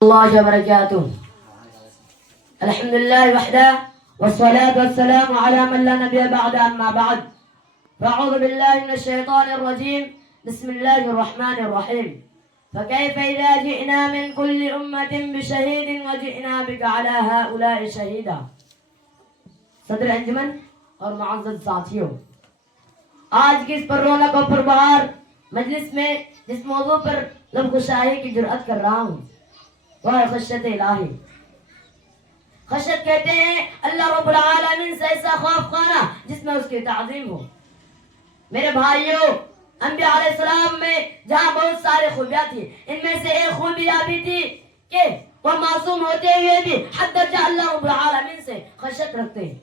الله وبركاته. الحمد لله وحده والصلاة والسلام على من لا نبي بعد. أما بعد فأعوذ بالله من الشيطان الرجيم. بسم الله الرحمن الرحيم. فكيف إذا جئنا من كل أمة بشهيد وجئنا بك على هؤلاء شهيدا. صدر انجمن اور معزز ساتھیوں، آج کی اس پر رونق و پربہار مجلس میں جس موضوع پر لب گشائی کی جرأت کر رہا ہوں وہ ہے خشیت الہی. خشیت کہتے ہیں اللہ رب العالمین سے ایسا خوف خانہ جس میں اس کی تعظیم ہو. میرے بھائیوں، انبیاء علیہ السلام میں جہاں بہت سارے خوبیاں تھی، ان میں سے ایک خوبی بھی تھی کہ وہ معصوم ہوتے ہوئے بھی حد درجہ اللہ رب العالمین سے خشیت رکھتے ہیں.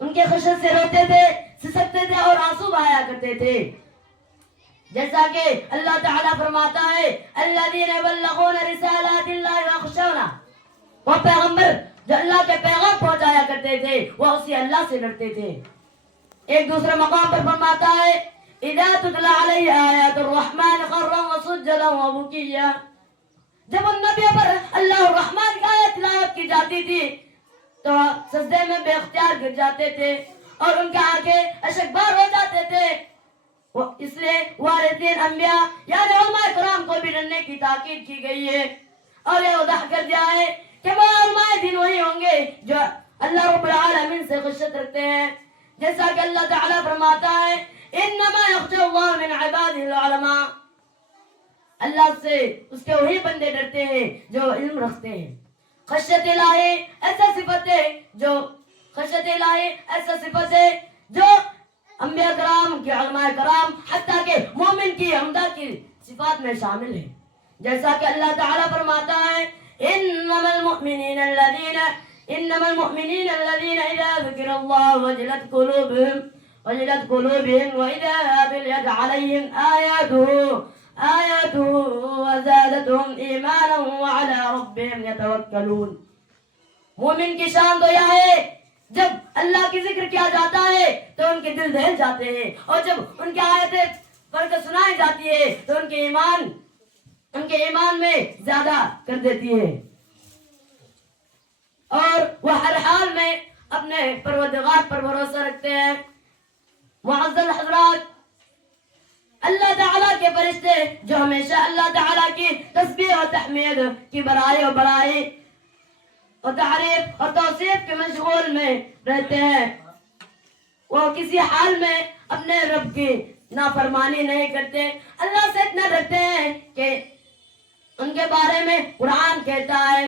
ان کے خشیت سے روتے تھے، سسکتے تھے اور آنسو بہایا کرتے تھے. جیسا کہ اللہ تعالیٰ فرماتا ہے الذین یبلغون رسالات اللہ ویخشون، وہ پیغمبر جو اللہ کے پیغام پہنچایا کرتے تھے وہ اسی اللہ سے ڈرتے تھے. ایک دوسرے مقام پر فرماتا ہے اذا تتلی علیہ آیات الرحمن خروا وسجدا وبکیا، جب ان نبیوں پر اللہ الرحمن کی آیت تلاوت کی جاتی تھی تو سجدے میں بے اختیار گر جاتے تھے اور ان کے آنکھیں اشکبار ہو جاتے تھے. اس لیے وارثین انبیاء یعنی علماء کرام کو بھی ڈرنے کی تاکید کی گئی ہے اور یہ وضاح کر دیا ہے کہ وہ علماء دین وہی ہوں گے جو اللہ رب العالمین سے خشیت رکھتے ہیں. جیسا کہ اللہ تعالیٰ فرماتا ہے انما یخشى اللہ من عباده العلماء، اللہ سے اس کے وہی بندے ڈرتے ہیں جو علم رکھتے ہیں. خشیت الہی ایسا صفت ہے جو انبیاء کرام کے علماء کرام حتیٰ کہ مومن کی عمدہ کی صفات میں شامل ہے. جیسا کہ اللہ تعالیٰ فرماتا ہے انما المؤمنین الذین اذا ذکر اللہ وجلت قلوبهم واذا تلیت علیہم آیاته وزادتهم ایمانا وعلی ربهم یتوکلون. مومن کی شان تو یہ ہے جب اللہ کی ذکر کیا جاتا ہے تو ان کے دل دہل جاتے ہیں اور جب ان کی آیتیں پڑھ کر سنائی جاتی ہے تو ان کے ایمان میں زیادہ کر دیتی ہے اور وہ ہر حال میں اپنے پروردگار پر بھروسہ رکھتے ہیں. معزز حضرات، اللہ تعالیٰ کے فرشتے جو ہمیشہ اللہ تعالیٰ کی تسبیح و تحمید کی بڑائی اور تعریف اور توصیف کے مشغول میں رہتے ہیں، وہ کسی حال میں اپنے رب کی نافرمانی نہیں کرتے. اللہ سے اتنا ڈرتے ہیں کہ ان کے بارے میں قرآن کہتا ہے